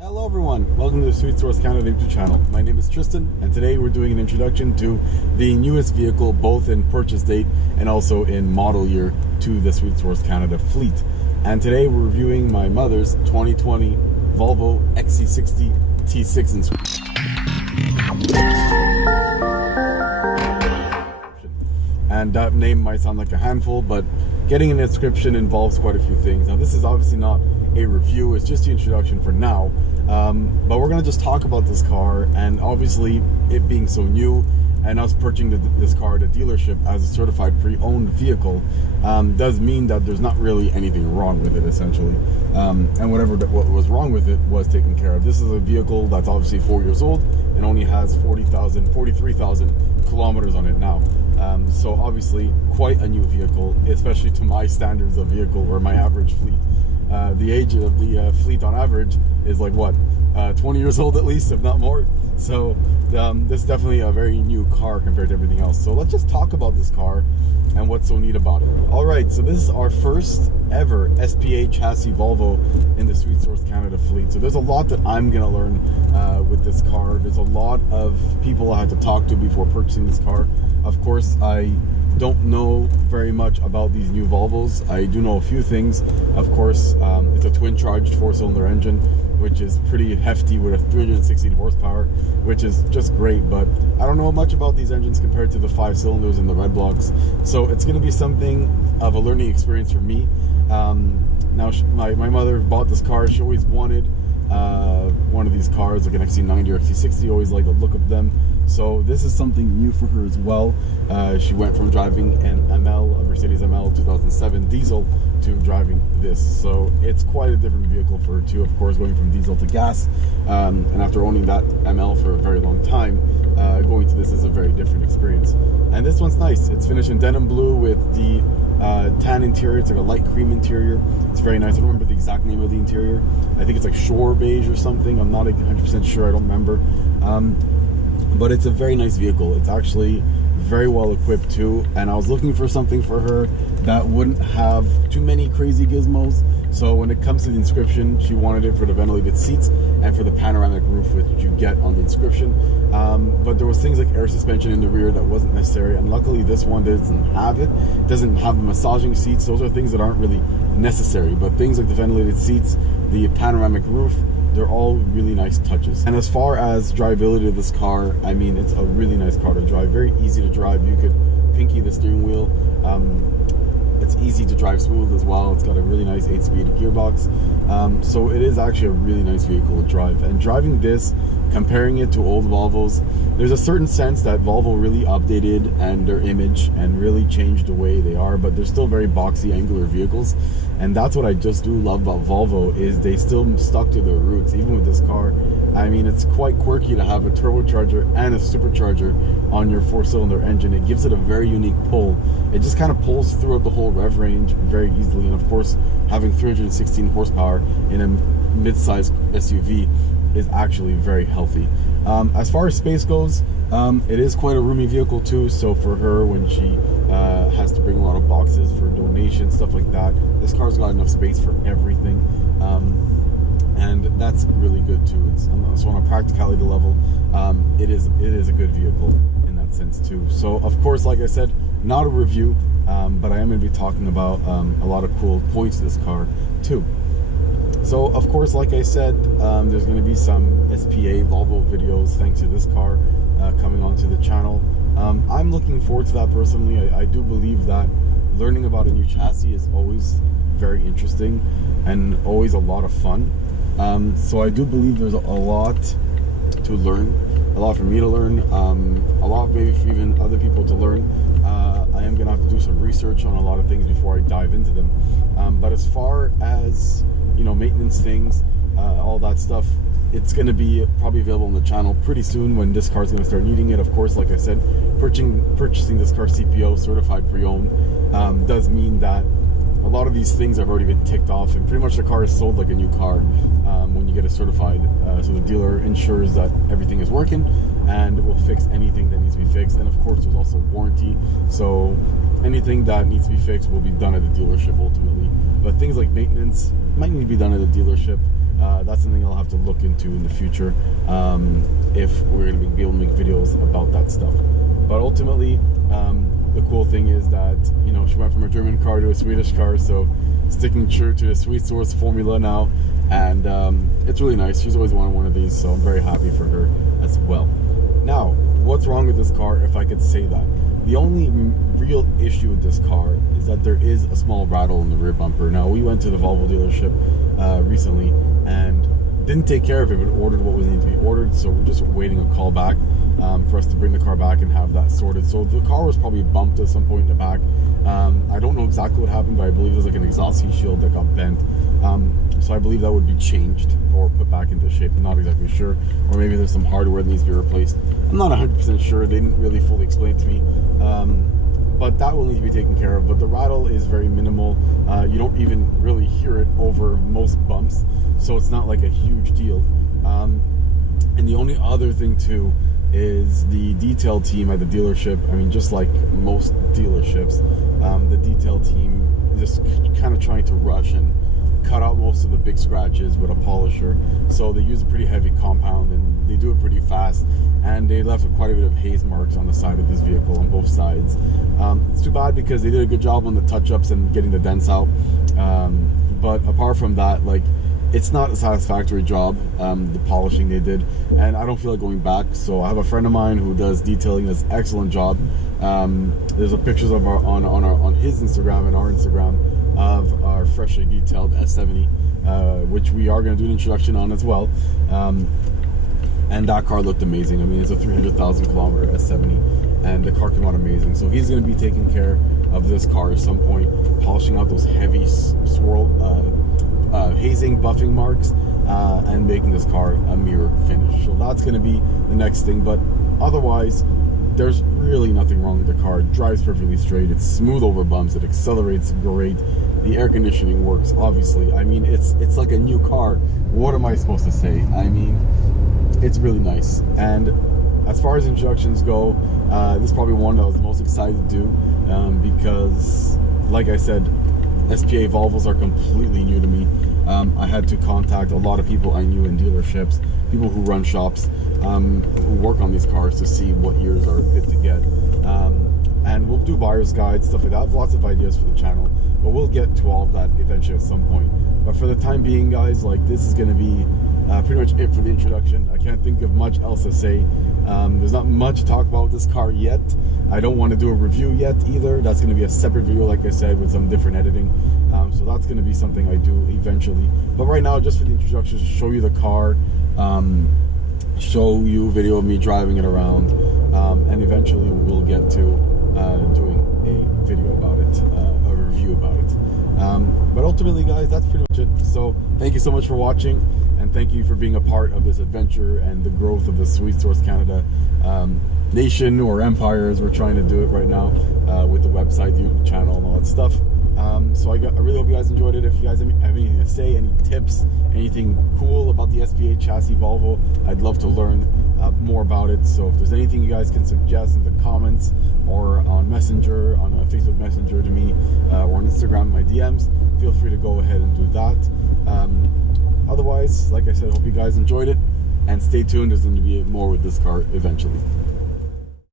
Hello everyone, welcome to the Sweet Source Canada YouTube channel. My name is Tristan and today we're doing an introduction to the newest vehicle, both in purchase date and also in model year to the Sweet Source Canada fleet. And today we're reviewing my mother's 2020 Volvo XC60 T6 Inscription. And that name might sound like a handful, but getting an inscription involves quite a few things. Now this is obviously not a review, it's just the introduction for now, but we're going to just talk about this car, and obviously it being so new and us purchasing this car at a dealership as a certified pre-owned vehicle does mean that there's not really anything wrong with it, essentially, and what was wrong with it was taken care of. This is a vehicle that's obviously 4 years old and only has 43,000 kilometers on it now. So obviously quite a new vehicle, especially to my standards of vehicle or my average fleet. The age of the fleet on average is like what, 20 years old at least, if not more. So this is definitely a very new car compared to everything else. So let's just talk about this car and what's so neat about it. Alright, so this is our first ever SPA chassis Volvo in the Sweet Source Canada fleet. So there's a lot that I'm going to learn with this car. There's a lot of people I had to talk to before purchasing this car. Of course, I don't know very much about these new Volvos. I do know a few things. Of course, it's a twin charged 4-cylinder engine, which is pretty hefty with a 316 horsepower, which is just great. But I don't know much about these engines compared to the 5 cylinders in the red blocks. So it's going to be something of a learning experience for me. Now, my mother bought this car. She always wanted one of these cars, like an XC90 or XC60, always liked the look of them. So this is something new for her as well. She went from driving an ML, a Mercedes ML 2007 diesel, to driving this. So it's quite a different vehicle for her too, of course, going from diesel to gas. And after owning that ML for a very long time, going to this is a very different experience. And this one's nice. It's finished in denim blue with the tan interior. It's like a light cream interior. It's very nice. I don't remember the exact name of the interior. I think it's like shore beige or something. I'm not 100% sure. I don't remember. But it's a very nice vehicle. It's actually very well equipped too, and I was looking for something for her that wouldn't have too many crazy gizmos. So when it comes to the Inscription, she wanted it for the ventilated seats and for the panoramic roof, which you get on the Inscription. But there was things like air suspension in the rear that wasn't necessary, and luckily this one doesn't have it. It doesn't have the massaging seats. Those are things that aren't really necessary, but things like the ventilated seats, the panoramic roof, they're all really nice touches. And as far as drivability of this car, I mean, it's a really nice car to drive. Very easy to drive. You could pinky the steering wheel. It's easy to drive smooth as well. It's got a really nice 8-speed gearbox. So it is actually a really nice vehicle to drive. And driving this, comparing it to old Volvos, there's a certain sense that Volvo really updated and their image and really changed the way they are, but they're still very boxy, angular vehicles. And that's what I just do love about Volvo, is they still stuck to their roots, even with this car. I mean, it's quite quirky to have a turbocharger and a supercharger on your 4-cylinder engine. It gives it a very unique pull. It just kind of pulls throughout the whole rev range very easily. And of course, having 316 horsepower in a mid-sized SUV is actually very healthy. As far as space goes, it is quite a roomy vehicle too. So for her, when she has to bring a lot of boxes for donations, stuff like that, this car's got enough space for everything. And that's really good too. So on a practicality level, it is a good vehicle in that sense too. So of course, like I said, not a review, but I am going to be talking about a lot of cool points to this car too. So of course, like I said, there's going to be some SPA Volvo videos thanks to this car coming onto the channel. I'm looking forward to that personally. I do believe that learning about a new chassis is always very interesting and always a lot of fun. So I do believe there's a lot to learn, a lot for me to learn, a lot maybe for even other people to learn. I am gonna have to do some research on a lot of things before I dive into them. But as far as, you know, maintenance things, all that stuff, it's going to be probably available on the channel pretty soon when this car is going to start needing it. Of course, like I said, purchasing this car CPO, certified pre-owned, does mean that a lot of these things have already been ticked off, and pretty much the car is sold like a new car when you get it certified. So the dealer ensures that everything is working and will fix anything that needs to be fixed. And of course, there's also warranty, so anything that needs to be fixed will be done at the dealership ultimately. But things like maintenance might need to be done at the dealership. That's something I'll have to look into in the future, if we're going to be able to make videos about that stuff. But ultimately, the cool thing is that, you know, she went from a German car to a Swedish car, so sticking true to the Sweet Source formula now, and it's really nice. She's always wanted one of these, so I'm very happy for her as well. Now, what's wrong with this car, if I could say that? The only real issue with this car is that there is a small rattle in the rear bumper. Now, we went to the Volvo dealership recently and didn't take care of it, but ordered what was needed to be ordered, so we're just waiting a call back for us to bring the car back and have that sorted. So the car was probably bumped at some point in the back. I don't know exactly what happened, but I believe there's like an exhaust heat shield that got bent. So I believe that would be changed or put back into shape. I'm not exactly sure. Or maybe there's some hardware that needs to be replaced. I'm not 100% sure. They didn't really fully explain it to me. But that will need to be taken care of. But the rattle is very minimal. You don't even really hear it over most bumps. So it's not like a huge deal. And the only other thing too is the detail team at the dealership. I mean, just like most dealerships, the detail team is just kind of trying to rush and cut out most of the big scratches with a polisher. So they use a pretty heavy compound and they do it pretty fast, and they left quite a bit of haze marks on the side of this vehicle on both sides. It's too bad because they did a good job on the touch-ups and getting the dents out, but apart from that, like, it's not a satisfactory job, the polishing they did, and I don't feel like going back. So I have a friend of mine who does detailing, does an excellent job. There's pictures of on his Instagram and our Instagram of our freshly detailed S70, which we are going to do an introduction on as well. And that car looked amazing. I mean, it's a 300,000 kilometer S70, and the car came out amazing. So he's going to be taking care of this car at some point, polishing out those heavy swirl hazing buffing marks, and making this car a mirror finish. So that's going to be the next thing. But otherwise, there's really nothing wrong with the car. It drives perfectly straight. It's smooth over bumps. It accelerates great. The air conditioning works, obviously. I mean, it's like a new car. What am I supposed to say? I mean, it's really nice. And as far as introductions go, this is probably one that I was the most excited to do, because, like I said, SPA Volvos are completely new to me. I had to contact a lot of people I knew in dealerships, people who run shops, who work on these cars, to see what years are fit to get. And we'll do buyer's guides, stuff like that. I have lots of ideas for the channel, but we'll get to all of that eventually at some point. But for the time being, guys, like, this is going to be pretty much it for the introduction. I can't think of much else to say. There's not much to talk about this car yet. I don't want to do a review yet either. That's going to be a separate video, like I said, with some different editing. So that's going to be something I do eventually. But right now, just for the introduction, show you the car, show you a video of me driving it around, and eventually we'll get to doing a video about it, a review about it. But ultimately, guys, that's pretty much it. So thank you so much for watching, and thank you for being a part of this adventure and the growth of the Sweet Source Canada nation, or empire, as we're trying to do it right now, with the website, the YouTube channel, and all that stuff. So I really hope you guys enjoyed it. If you guys have anything to say, any tips, anything cool about the SPA chassis Volvo, I'd love to learn more about it. So if there's anything you guys can suggest in the comments, or on Messenger, on a Facebook Messenger to me, or on Instagram in my DMs, feel free to go ahead and do that. Otherwise, like I said, hope you guys enjoyed it, and stay tuned. There's going to be more with this car eventually.